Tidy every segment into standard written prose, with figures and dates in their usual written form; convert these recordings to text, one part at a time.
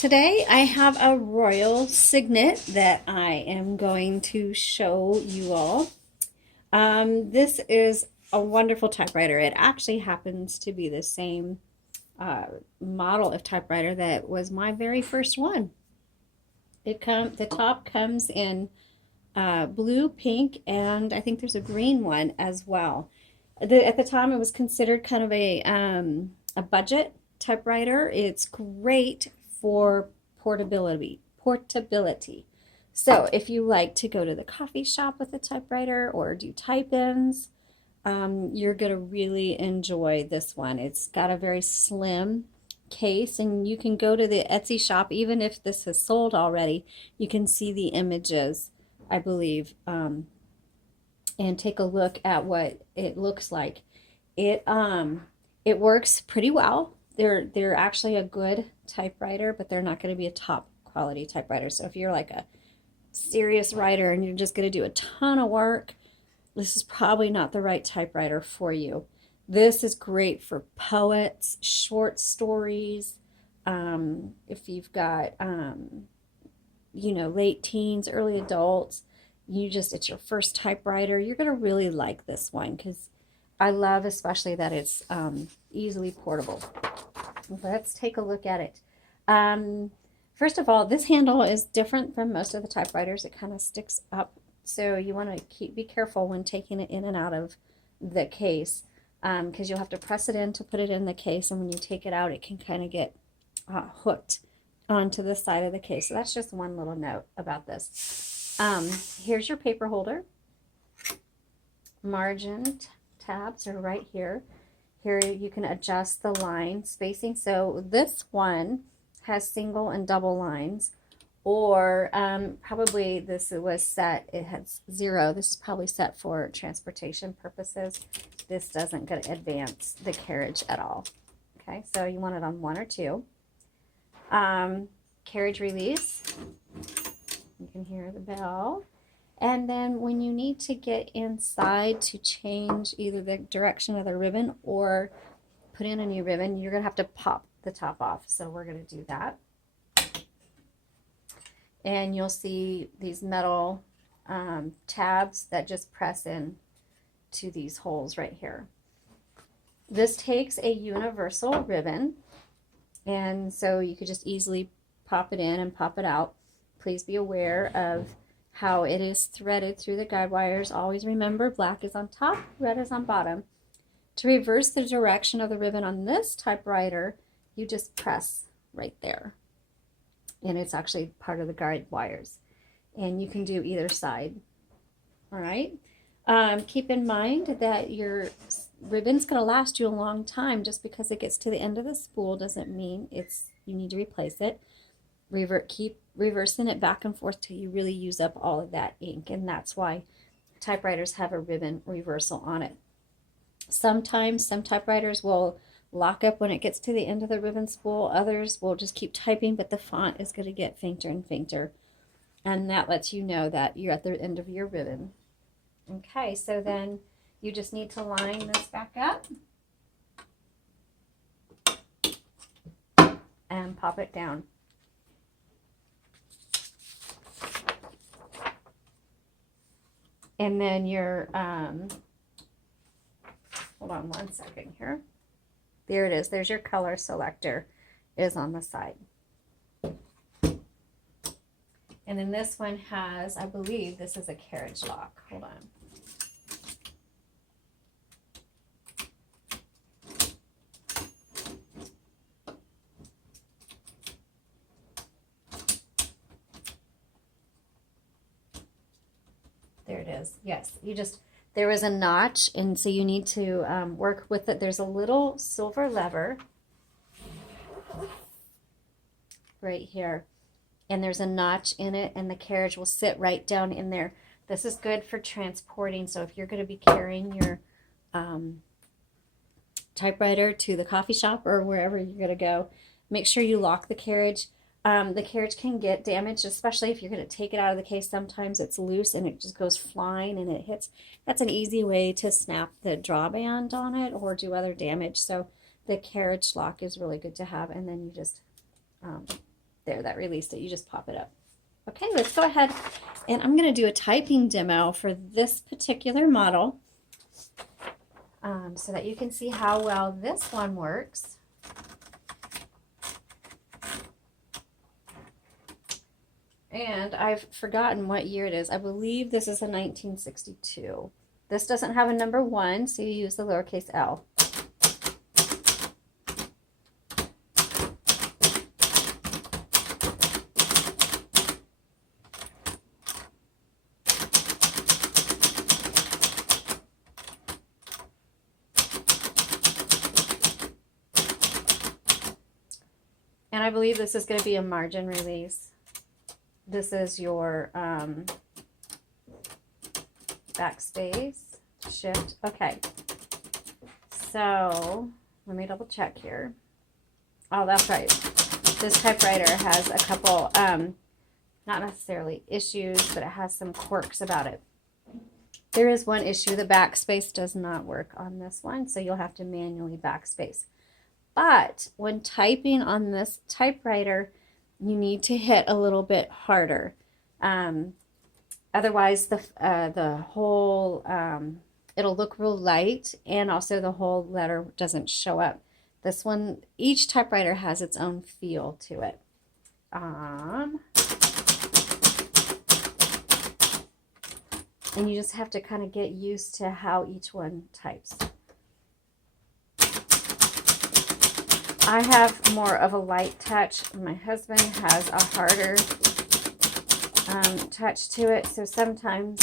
Today I have a royal signet that I am going to show you all. This is a wonderful typewriter. It actually happens to be the same uh, model of typewriter that was my very first one. The top comes in blue, pink, and I think there's a green one as well. At the time, it was considered kind of a budget typewriter. It's great for portability. Portability. So if you like to go to the coffee shop with a typewriter or do type-ins, you're going to really enjoy this one. It's got a very slim case, and you can go to the Etsy shop, even if this is sold already, you can see the images, I believe, and take a look at what it looks like. It works pretty well. They're actually a good typewriter, but they're not going to be a top quality typewriter. So if you're like a serious writer and you're just going to do a ton of work, this is probably not the right typewriter for you. This is great for poets, short stories. If you've got, late teens, early adults, it's your first typewriter, you're going to really like this one because I love especially that it's easily portable. Let's take a look at it. First of all, this handle is different from most of the typewriters. It kind of sticks up, so you want to be careful when taking it in and out of the case, because you'll have to press it in to put it in the case, and when you take it out, it can kind of get hooked onto the side of the case. So that's just one little note about this. Here's your paper holder. Margin tabs are right here. Here you can adjust the line spacing. So this one has single and double lines, or probably this was set, it has 0. This is probably set for transportation purposes. This doesn't get to advance the carriage at all. Okay, so you want it on 1 or 2. Carriage release. You can hear the bell. And then when you need to get inside to change either the direction of the ribbon or put in a new ribbon, you're going to have to pop the top off. So we're going to do that. And you'll see these metal tabs that just press in to these holes right here. This takes a universal ribbon, and so you could just easily pop it in and pop it out. Please be aware of how it is threaded through the guide wires. Always remember, black is on top, red is on bottom. To reverse the direction of the ribbon on this typewriter, you just press right there. And it's actually part of the guide wires. And you can do either side. All right. Keep in mind that your ribbon's going to last you a long time. Just because it gets to the end of the spool doesn't mean you need to replace it. Keep reversing it back and forth till you really use up all of that ink, and that's why typewriters have a ribbon reversal on it. Sometimes some typewriters will lock up when it gets to the end of the ribbon spool. Others will just keep typing, but the font is going to get fainter and fainter, and that lets you know that you're at the end of your ribbon. Okay, so then you just need to line this back up and pop it down. And then your, hold on 1 second here. There it is. There's your color selector is on the side. And then this one has, I believe this is a carriage lock. Hold on. There it is. Yes, there was a notch, and so you need to work with it. There's a little silver lever right here, and there's a notch in it, and the carriage will sit right down in there. This is good for transporting, so if you're going to be carrying your typewriter to the coffee shop or wherever you're going to go, make sure you lock the carriage. The carriage can get damaged, especially if you're going to take it out of the case. Sometimes it's loose and it just goes flying and it hits. That's an easy way to snap the drawband on it or do other damage. So the carriage lock is really good to have, and then you just There, that released it. You just pop it up. Okay, let's go ahead and I'm going to do a typing demo for this particular model so that you can see how well this one works. And I've forgotten what year it is. I believe this is a 1962. This doesn't have a number 1, so you use the lowercase l. And I believe this is going to be a margin release. This is your Backspace Shift. Okay, so let me double check here. Oh, that's right. This typewriter has a couple, not necessarily issues, but it has some quirks about it. There is one issue. The backspace does not work on this one, so you'll have to manually backspace. But when typing on this typewriter, you need to hit a little bit harder. Otherwise, the whole, it'll look real light, and also the whole letter doesn't show up. This one, each typewriter has its own feel to it. And you just have to kind of get used to how each one types. I have more of a light touch. My husband has a harder touch to it, so sometimes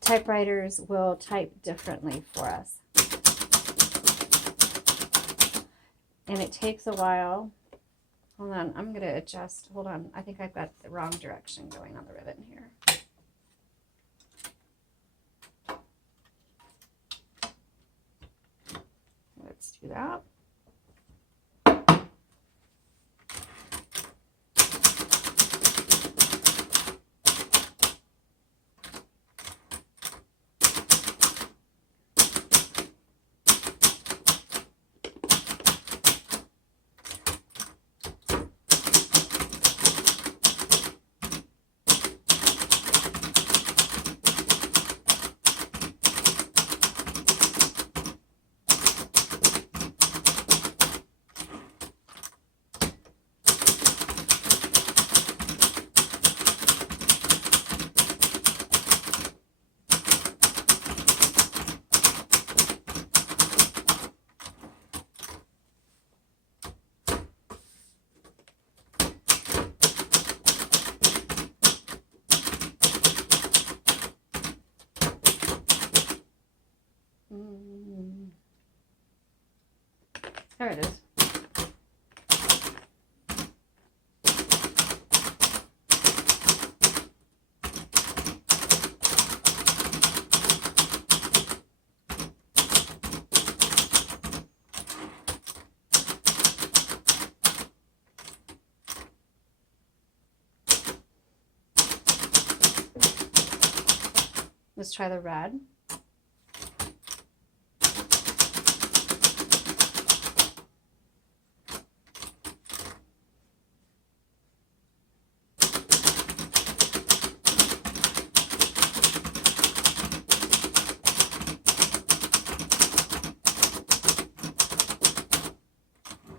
typewriters will type differently for us. And it takes a while. Hold on, I'm going to adjust. Hold on, I think I've got the wrong direction going on the ribbon here. Let's do that. There it is. Let's try the red.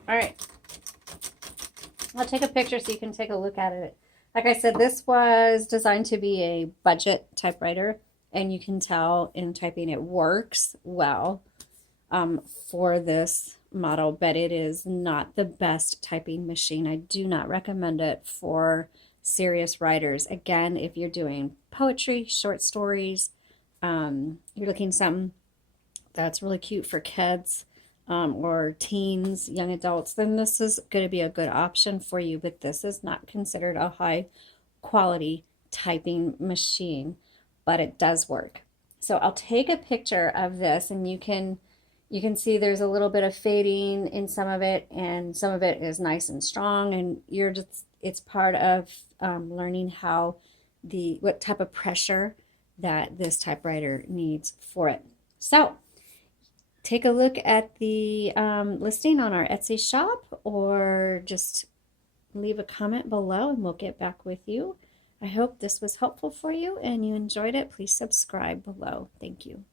All right, I'll take a picture so you can take a look at it. Like I said, this was designed to be a budget typewriter, and you can tell in typing it works well for this model, but it is not the best typing machine. I do not recommend it for serious writers. Again, if you're doing poetry, short stories, you're looking something that's really cute for kids, or teens, young adults, then this is going to be a good option for you, but this is not considered a high quality typing machine, but it does work. So I'll take a picture of this, and you can see there's a little bit of fading in some of it, and some of it is nice and strong, and it's part of learning what type of pressure that this typewriter needs for it. So take a look at the listing on our Etsy shop, or just leave a comment below and we'll get back with you. I hope this was helpful for you and you enjoyed it. Please subscribe below. Thank you.